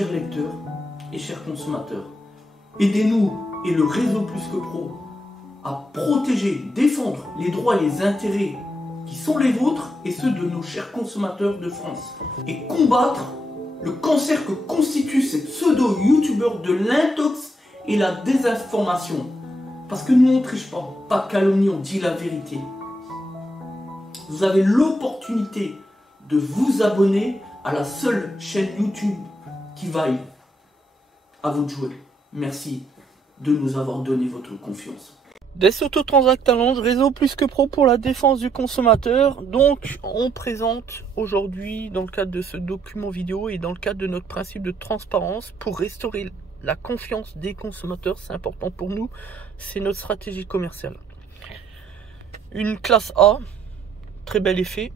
chers lecteurs et chers consommateurs. Aidez-nous et le réseau Plus que Pro à protéger, défendre les droits et les intérêts qui sont les vôtres et ceux de nos chers consommateurs de France. Et combattre le cancer que constituent ces pseudo-youtubeurs de l'intox et la désinformation. Parce que nous on ne triche pas de calomnie, on dit la vérité. Vous avez l'opportunité de vous abonner à la seule chaîne YouTube qui vaille. À vous de jouer. Merci de nous avoir donné votre confiance. Des Autotransact Talent, réseau Plus que Pro pour la défense du consommateur. Donc, on présente aujourd'hui, dans le cadre de ce document vidéo et dans le cadre de notre principe de transparence, pour restaurer la confiance des consommateurs, c'est important pour nous, c'est notre stratégie commerciale. Une classe A, très bel effet,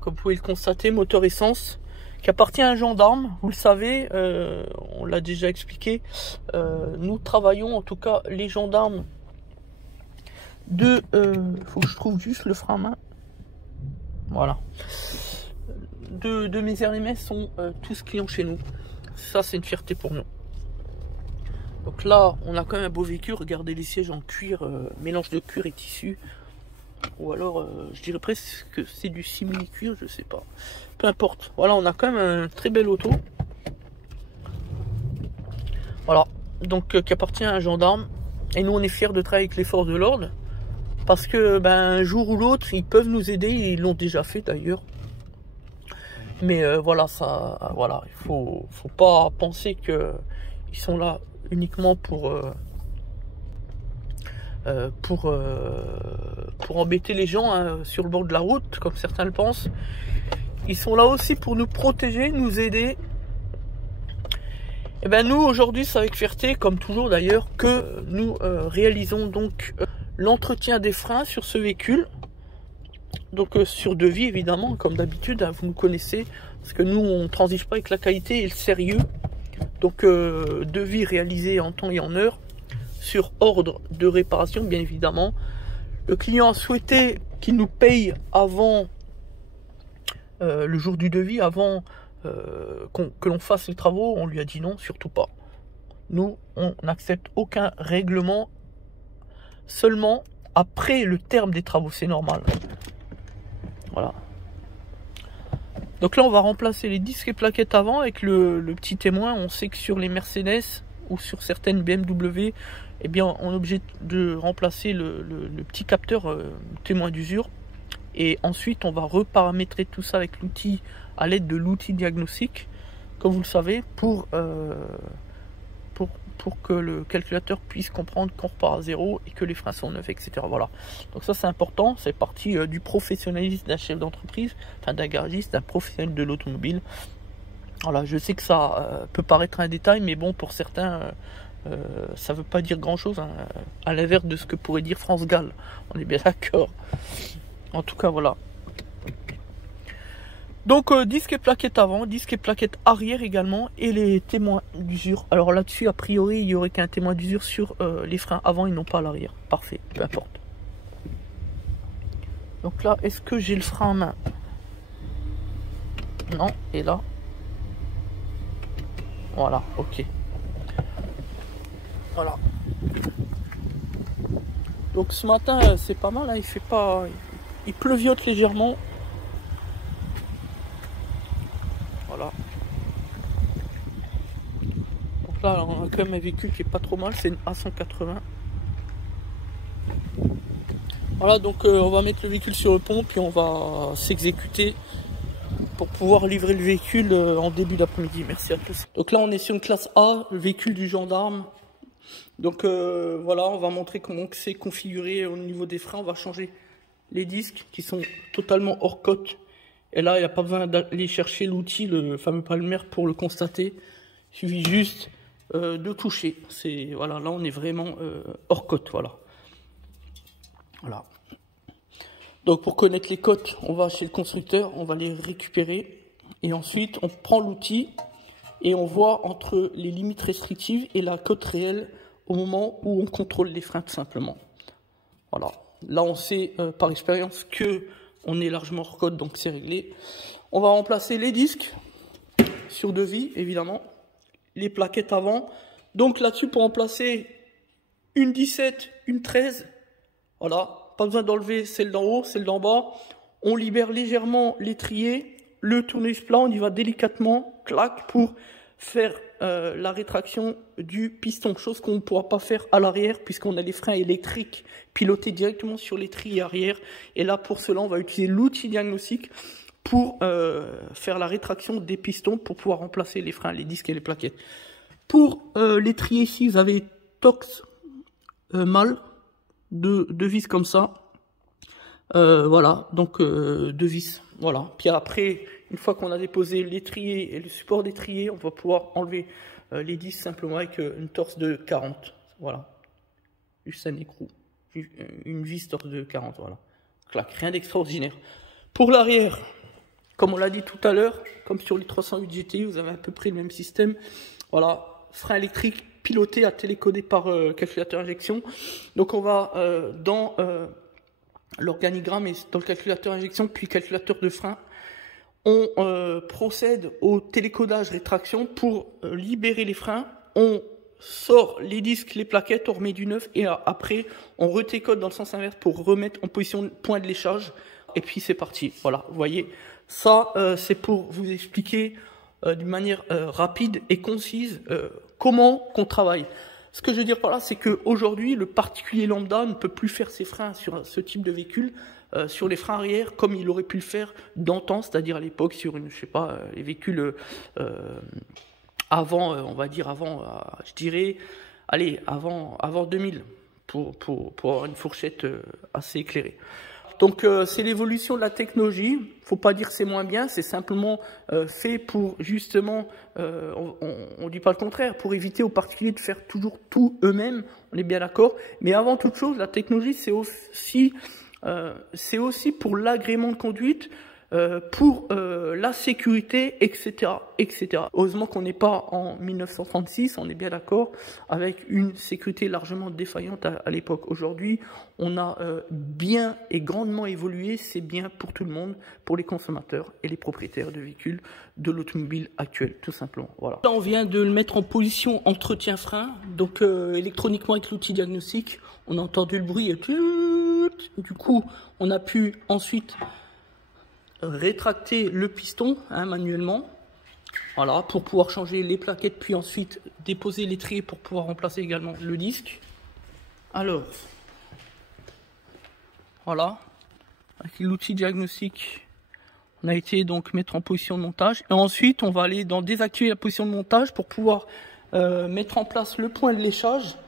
comme vous pouvez le constater, moteur essence, qui appartient à un gendarme, vous le savez, on l'a déjà expliqué, nous travaillons, en tout cas les gendarmes, faut que je trouve juste le frein à main, voilà, de mes RMS sont tous clients chez nous, ça c'est une fierté pour nous. Donc là, on a quand même un beau véhicule, regardez les sièges en cuir, mélange de cuir et tissu, ou alors je dirais presque que c'est du simili-cuir, je sais pas, peu importe. Voilà, on a quand même un très bel auto, voilà, donc qui appartient à un gendarme, et nous on est fiers de travailler avec les forces de l'ordre, parce que un jour ou l'autre, ils peuvent nous aider, ils l'ont déjà fait d'ailleurs. Mais voilà, voilà, il faut pas penser que ils sont là uniquement pour embêter les gens sur le bord de la route, comme certains le pensent. Ils sont là aussi pour nous protéger, nous aider. Et nous aujourd'hui, c'est avec fierté, comme toujours d'ailleurs, que nous réalisons donc l'entretien des freins sur ce véhicule. Donc sur devis évidemment, comme d'habitude, vous nous connaissez, parce que nous on ne transige pas avec la qualité et le sérieux. Donc devis réalisé en temps et en heure, sur ordre de réparation bien évidemment. Le client a souhaité qu'il nous paye avant le jour du devis, avant que l'on fasse les travaux. On lui a dit non, surtout pas. Nous, on n'accepte aucun règlement, seulement après le terme des travaux, c'est normal. Voilà. Donc là, on va remplacer les disques et plaquettes avant avec le petit témoin. On sait que sur les Mercedes ou sur certaines BMW, eh bien, on est obligé de remplacer le petit capteur témoin d'usure. Et ensuite, on va reparamétrer tout ça avec l'outil, à l'aide de l'outil diagnostic, comme vous le savez, pour que le calculateur puisse comprendre qu'on repart à zéro et que les freins sont neufs, etc. Voilà. Donc ça, c'est important. C'est partie du professionnalisme d'un chef d'entreprise, enfin d'un garagiste, d'un professionnel de l'automobile. Voilà, je sais que ça peut paraître un détail, mais bon, pour certains, ça ne veut pas dire grand-chose, hein, à l'inverse de ce que pourrait dire France Gall. On est bien d'accord. En tout cas, voilà. Donc, disque et plaquette avant, disque et plaquette arrière également, et les témoins d'usure. Alors là-dessus, a priori, il n'y aurait qu'un témoin d'usure sur les freins avant et non pas à l'arrière. Parfait, peu importe. Donc là, est-ce que j'ai le frein à main? Non, et là. Voilà, ok. Voilà. Donc ce matin, c'est pas mal, hein, il fait pas... Il pleuviote légèrement. Voilà. Donc là, on a quand même un véhicule qui est pas trop mal, c'est une A180. Voilà, donc on va mettre le véhicule sur le pont, puis on va s'exécuter pour pouvoir livrer le véhicule en début d'après-midi. Merci à tous. Donc là, on est sur une classe A, le véhicule du gendarme. Donc voilà, on va montrer comment c'est configuré au niveau des freins. On va changer les disques qui sont totalement hors cote. Et là, il n'y a pas besoin d'aller chercher l'outil, le fameux palmer, pour le constater. Il suffit juste de toucher. Voilà, là, on est vraiment hors cote. Voilà. Voilà. Donc, pour connaître les cotes, on va chez le constructeur, on va les récupérer. Et ensuite, on prend l'outil et on voit entre les limites restrictives et la cote réelle au moment où on contrôle les freins, tout simplement. Voilà. Là, on sait par expérience que on est largement hors code, donc c'est réglé. On va remplacer les disques sur devis, évidemment. Les plaquettes avant. Donc là-dessus, pour remplacer une 17, une 13, voilà. Pas besoin d'enlever celle d'en haut, celle d'en bas. On libère légèrement l'étrier. Le tournevis plat, on y va délicatement, clac, pour faire la rétraction du piston. Chose qu'on ne pourra pas faire à l'arrière, puisqu'on a les freins électriques pilotés directement sur l'étrier arrière. Et là, pour cela, on va utiliser l'outil diagnostic pour faire la rétraction des pistons, pour pouvoir remplacer les freins, les disques et les plaquettes. Pour l'étrier ici, vous avez Torx mâle, deux vis comme ça. Voilà, donc deux vis. Voilà. Puis après, une fois qu'on a déposé l'étrier et le support d'étrier, on va pouvoir enlever les disques simplement avec une torse de 40. Voilà. Juste un écrou. Une vis torse de 40. Voilà. Clac, rien d'extraordinaire. Pour l'arrière, comme on l'a dit tout à l'heure, comme sur les 308 GTI, vous avez à peu près le même système. Voilà. Frein électrique piloté à télécoder par calculateur injection. Donc on va dans l'organigramme et dans le calculateur injection puis calculateur de frein, on procède au télécodage rétraction pour libérer les freins. On sort les disques, les plaquettes, on remet du neuf et après on retécode dans le sens inverse pour remettre en position point de léchage et puis c'est parti. Voilà, vous voyez, ça c'est pour vous expliquer d'une manière rapide et concise comment qu'on travaille. Ce que je veux dire par là, c'est qu'aujourd'hui, le particulier lambda ne peut plus faire ses freins sur ce type de véhicule, sur les freins arrière, comme il aurait pu le faire d'antan, c'est-à-dire à l'époque sur une, je sais pas, les véhicules avant, on va dire avant, je dirais, allez, avant 2000, pour avoir une fourchette assez éclairée. Donc c'est l'évolution de la technologie, faut pas dire que c'est moins bien, c'est simplement fait pour justement, on dit pas le contraire, pour éviter aux particuliers de faire toujours tout eux-mêmes, on est bien d'accord, mais avant toute chose, la technologie c'est aussi pour l'agrément de conduite, pour la sécurité, etc., etc. Heureusement qu'on n'est pas en 1936, on est bien d'accord, avec une sécurité largement défaillante à l'époque. Aujourd'hui, on a bien et grandement évolué, c'est bien pour tout le monde, pour les consommateurs et les propriétaires de véhicules de l'automobile actuelle, tout simplement. Voilà. Là, on vient de le mettre en position entretien frein, donc électroniquement avec l'outil diagnostic, on a entendu le bruit, du coup, on a pu ensuite rétracter le piston manuellement, voilà, pour pouvoir changer les plaquettes, puis ensuite déposer l'étrier pour pouvoir remplacer également le disque. Alors, voilà, avec l'outil diagnostic, on a été donc mettre en position de montage, et ensuite on va aller dans désactiver la position de montage pour pouvoir mettre en place le point de léchage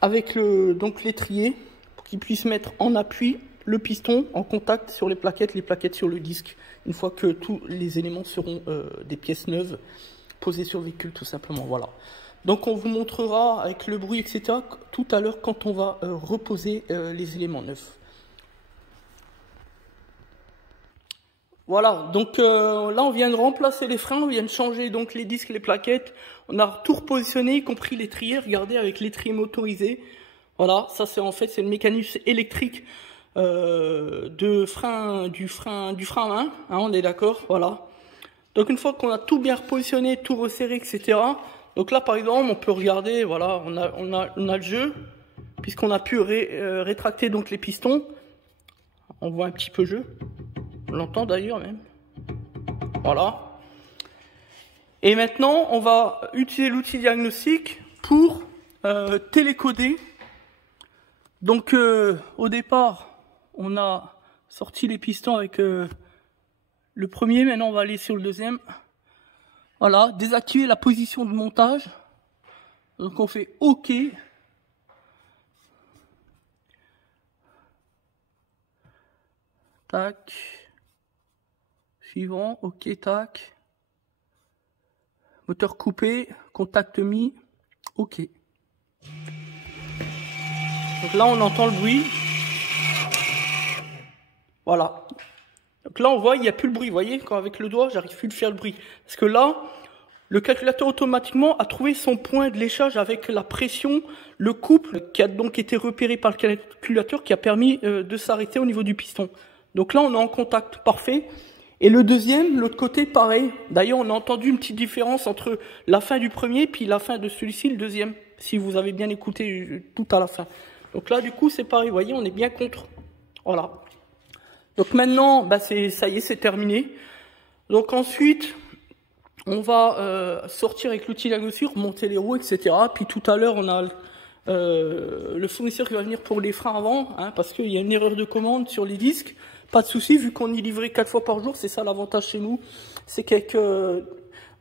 avec donc l'étrier pour qu'il puisse mettre en appui le piston en contact sur les plaquettes sur le disque, une fois que tous les éléments seront des pièces neuves posées sur le véhicule, tout simplement. Voilà. Donc on vous montrera avec le bruit, etc., tout à l'heure quand on va reposer les éléments neufs. Voilà, donc là on vient de remplacer les freins, on vient de changer donc les disques, les plaquettes, on a tout repositionné, y compris l'étrier, regardez, avec l'étrier motorisé. Voilà, ça c'est en fait c'est le mécanisme électrique du frein à main, hein, on est d'accord, voilà. Donc une fois qu'on a tout bien repositionné, tout resserré, etc. Donc là par exemple on peut regarder, voilà, on a le jeu, puisqu'on a pu rétracter donc les pistons. On voit un petit peu le jeu, on l'entend d'ailleurs même. Voilà. Et maintenant on va utiliser l'outil diagnostic pour télécoder. Donc au départ on a sorti les pistons avec le premier, maintenant on va aller sur le deuxième. Voilà, désactiver la position de montage. Donc on fait OK. Tac. Suivant, OK, tac. Moteur coupé, contact mis, OK. Donc là on entend le bruit. Voilà. Donc là, on voit, il n'y a plus le bruit. Vous voyez, quand avec le doigt, j'arrive plus à faire le bruit. Parce que là, le calculateur automatiquement a trouvé son point de léchage avec la pression, le couple qui a donc été repéré par le calculateur qui a permis de s'arrêter au niveau du piston. Donc là, on est en contact parfait. Et le deuxième, l'autre côté, pareil. D'ailleurs, on a entendu une petite différence entre la fin du premier puis la fin de celui-ci, le deuxième, si vous avez bien écouté tout à la fin. Donc là, du coup, c'est pareil, vous voyez, on est bien contre. Voilà. Donc maintenant, bah ça y est, c'est terminé. Donc ensuite, on va sortir avec l'outil diagnostic, remonter les roues, etc. Puis tout à l'heure, on a le fournisseur qui va venir pour les freins avant, hein, parce qu'il y a une erreur de commande sur les disques. Pas de souci, vu qu'on y livrait 4 fois par jour, c'est ça l'avantage chez nous. C'est qu'avec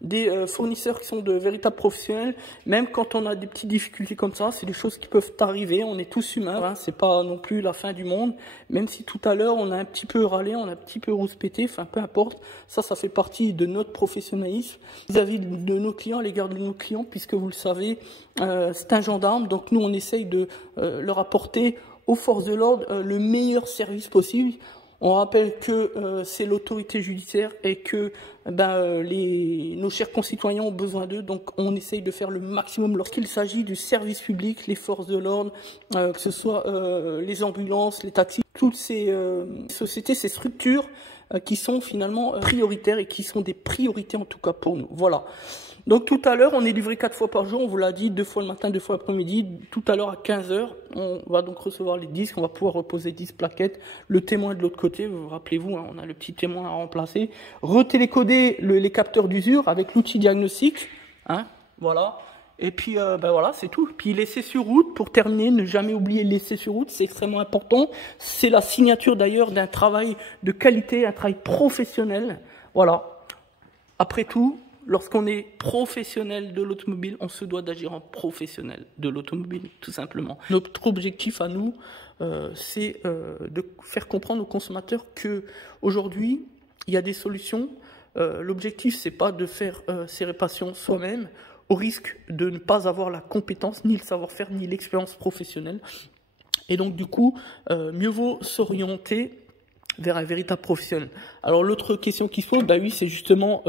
des fournisseurs qui sont de véritables professionnels, même quand on a des petites difficultés comme ça, c'est des choses qui peuvent arriver, on est tous humains, hein, c'est pas non plus la fin du monde, même si tout à l'heure on a un petit peu râlé, on a un petit peu rouspété, enfin peu importe, ça fait partie de notre professionnalisme vis-à-vis de nos clients, à l'égard de nos clients, puisque vous le savez, c'est un gendarme, donc nous on essaye de leur apporter aux forces de l'ordre le meilleur service possible. On rappelle que c'est l'autorité judiciaire et que nos chers concitoyens ont besoin d'eux, donc on essaye de faire le maximum lorsqu'il s'agit du service public, les forces de l'ordre, que ce soit les ambulances, les taxis, toutes ces sociétés, ces structures qui sont finalement prioritaires et qui sont des priorités en tout cas pour nous. Voilà. Donc tout à l'heure, on est livré 4 fois par jour, on vous l'a dit, 2 fois le matin, 2 fois l'après-midi. Tout à l'heure à 15 h, on va donc recevoir les disques, on va pouvoir reposer 10 plaquettes. Le témoin de l'autre côté, vous rappelez-vous, hein, on a le petit témoin à remplacer. Retélécoder les capteurs d'usure avec l'outil diagnostic, hein, voilà. Et puis voilà, c'est tout. Puis l'essai sur route, pour terminer, ne jamais oublier l'essai sur route, c'est extrêmement important. C'est la signature d'ailleurs d'un travail de qualité, un travail professionnel. Voilà. Après tout, lorsqu'on est professionnel de l'automobile, on se doit d'agir en professionnel de l'automobile, tout simplement. Notre objectif à nous, c'est de faire comprendre aux consommateurs que aujourd'hui, il y a des solutions. L'objectif, c'est pas de faire ces réparations soi-même, au risque de ne pas avoir la compétence, ni le savoir-faire, ni l'expérience professionnelle. Et donc, du coup, mieux vaut s'orienter vers un véritable professionnel. Alors, l'autre question qui se pose, bah oui, c'est justement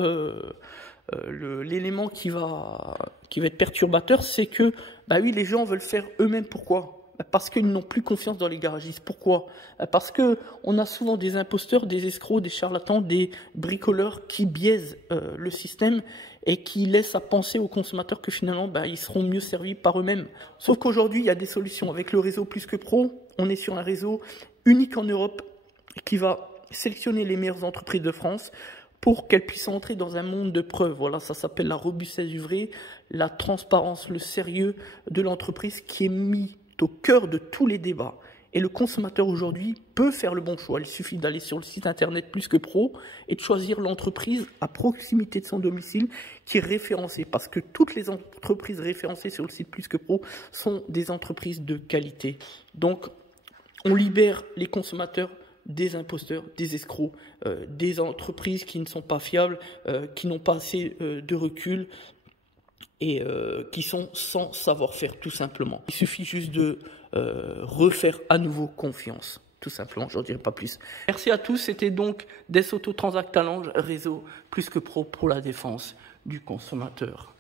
l'élément qui va être perturbateur, c'est que, bah oui, les gens veulent faire eux-mêmes. Pourquoi ? Parce qu'ils n'ont plus confiance dans les garagistes. Pourquoi ? Parce que on a souvent des imposteurs, des escrocs, des charlatans, des bricoleurs qui biaisent le système et qui laissent à penser aux consommateurs que finalement, ils seront mieux servis par eux-mêmes. Sauf qu'aujourd'hui, il y a des solutions. Avec le réseau Plus que Pro, on est sur un réseau unique en Europe qui va sélectionner les meilleures entreprises de France pour qu'elles puissent entrer dans un monde de preuves. Voilà, ça s'appelle la robustesse du vrai, la transparence, le sérieux de l'entreprise qui est mis au cœur de tous les débats. Et le consommateur aujourd'hui peut faire le bon choix. Il suffit d'aller sur le site internet Plus que Pro et de choisir l'entreprise à proximité de son domicile qui est référencée. Parce que toutes les entreprises référencées sur le site Plus que Pro sont des entreprises de qualité. Donc, on libère les consommateurs des imposteurs, des escrocs, des entreprises qui ne sont pas fiables, qui n'ont pas assez de recul et qui sont sans savoir-faire tout simplement. Il suffit juste de refaire à nouveau confiance, tout simplement, je n'en dirai pas plus. Merci à tous, c'était donc Des Auto Transact Talange, réseau Plus que Pro pour la défense du consommateur.